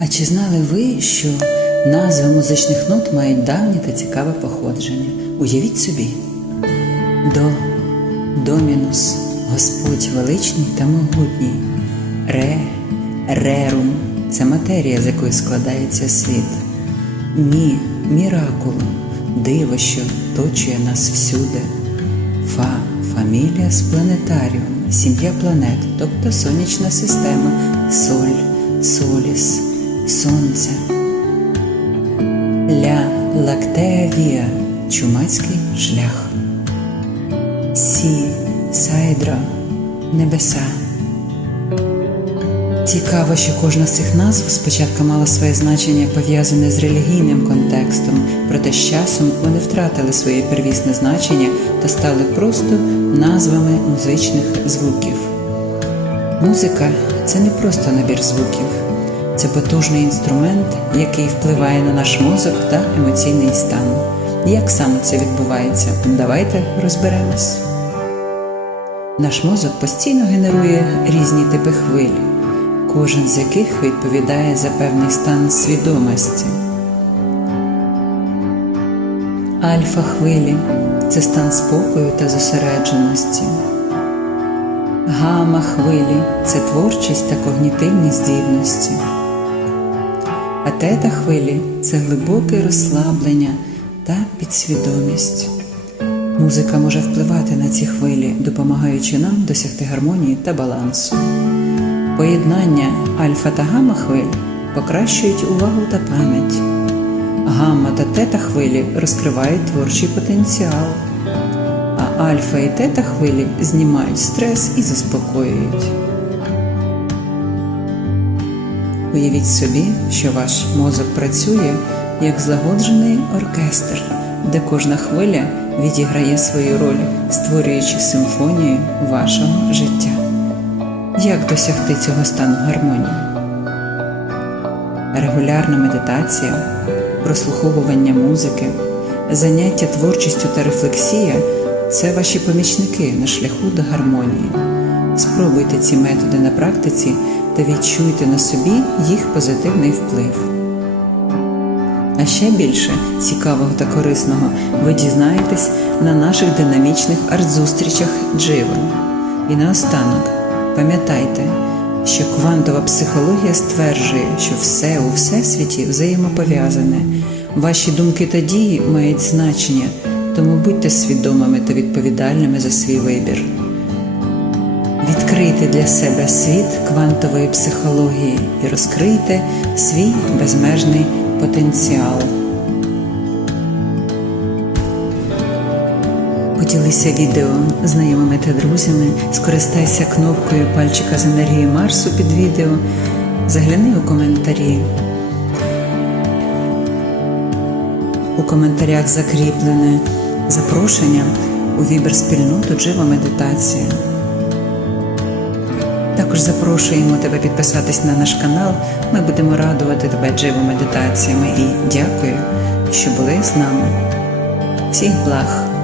А чи знали ви, що назви музичних нот мають давнє та цікаве походження? Уявіть собі: до, домінус, Господь величний та могутній, ре, рерум це матерія, з якої складається світ, мі, міракуло, диво, що точує нас всюди, фа, фамілія з планетаріум, сім'я планет, тобто сонячна система, соль, соліс, сонце. Ля лактея віа чумацький шлях. Сі сайдра небеса. Цікаво, що кожна з цих назв спочатку мала своє значення пов'язане з релігійним контекстом, проте з часом вони втратили своє первісне значення та стали просто назвами музичних звуків. Музика це не просто набір звуків, це потужний інструмент, який впливає на наш мозок та емоційний стан. Як саме це відбувається? Давайте розберемось. Наш мозок постійно генерує різні типи хвиль, кожен з яких відповідає за певний стан свідомості. Альфа хвилі це стан спокою та зосередженості. Гама хвилі це творчість та когнітивні здібності. А тета хвилі це глибоке розслаблення та підсвідомість. Музика може впливати на ці хвилі, допомагаючи нам досягти гармонії та балансу. Поєднання альфа та гамма хвиль покращують увагу та пам'ять. Гамма та тета хвилі розкривають творчий потенціал, а альфа і тета хвилі знімають стрес і заспокоюють. Уявіть собі, що ваш мозок працює як злагоджений оркестр, де кожна хвиля відіграє свою роль, створюючи симфонію вашого життя. Як досягти цього стану гармонії? Регулярна медитація, прослуховування музики, заняття творчістю та рефлексія це ваші помічники на шляху до гармонії. Спробуйте ці методи на практиці та відчуйте на собі їх позитивний вплив. А ще більше цікавого та корисного ви дізнаєтесь на наших динамічних арт-зустрічах Джива. І наостанок, пам'ятайте, що квантова психологія стверджує, що все у всесвіті взаємопов'язане. Ваші думки та дії мають значення, тому будьте свідомими та відповідальними за свій вибір. Відкрийте для себе світ квантової психології і розкрийте свій безмежний потенціал. Поділися відео знайомими та друзями, скористайся кнопкою пальчика з енергії Марсу під відео, загляни у коментарі. У коментарях закріплене запрошення у вібер спільноту Джива Медитація. Також запрошуємо тебе підписатись на наш канал. Ми будемо радувати тебе дживо медитаціями і дякую, що були з нами. Всіх благ!